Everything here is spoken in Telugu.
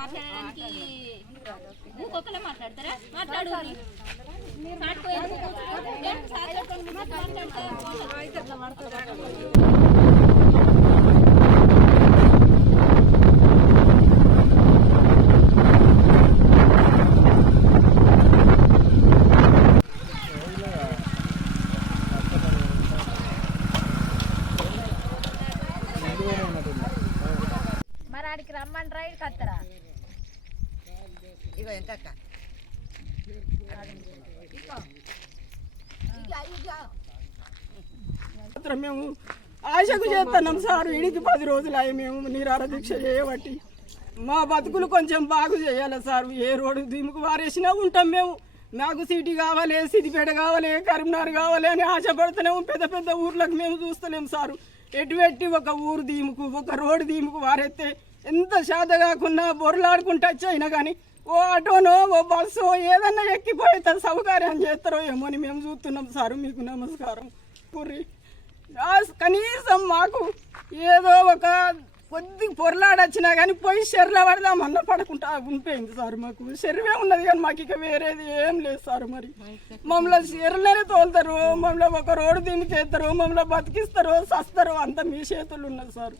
మాట్లాడడానికి ఒక్కొక్కరే మాట్లాడతారా? మాట్లాడు. మరి ఆడికి రమ్మని రైడ్ కత్తరా? ఇగో ఎంత అక్క మేము ఆశకు చేస్తున్నాం సార్. ఇడికి 10 రోజులు అయ్యి మేము నిరార దీక్ష చేయబట్టి మా బతుకులు కొంచెం బాగు చేయాలి సార్. ఏ రోడ్డు దిముకు వారేసినా ఉంటాం మేము. నాకు సిటీ కావాలి, సిద్దిపేట కావాలి, కరీంనగర్ కావాలి అని ఆశపడుతున్నాము. పెద్ద పెద్ద ఊర్లకు మేము చూస్తలేము సార్. ఎటువంటి ఒక ఊరు దీముకు, ఒక రోడ్డు దీముకు వారెత్తే ఎంత శాత కాకుండా బొరలాడుకుంటూ వచ్చైనా కానీ ఓ ఆటోనో ఓ బస్సో ఏదన్నా ఎక్కిపోతే సౌకర్యం చేస్తారో ఏమో అని మేము చూస్తున్నాం సార్. మీకు నమస్కారం. పూరి కనీసం మాకు ఏదో ఒక కొద్ది పొరలాడొచ్చినా కానీ పోయి చెర్ల పడదామన్న పడకుండా ఉండిపోయింది సార్. మాకు చెరువే ఉన్నది కానీ మాకు ఇక వేరేది ఏం లేదు సార్. మరి మమ్మల్ని చెరువులోనే తోలుతారు, మమ్మల్ని ఒక రోడ్డు దించేస్తారు, మమ్మల్ని బతికిస్తారు, సస్తారు, అంత మీ చేతులు ఉన్నది సార్.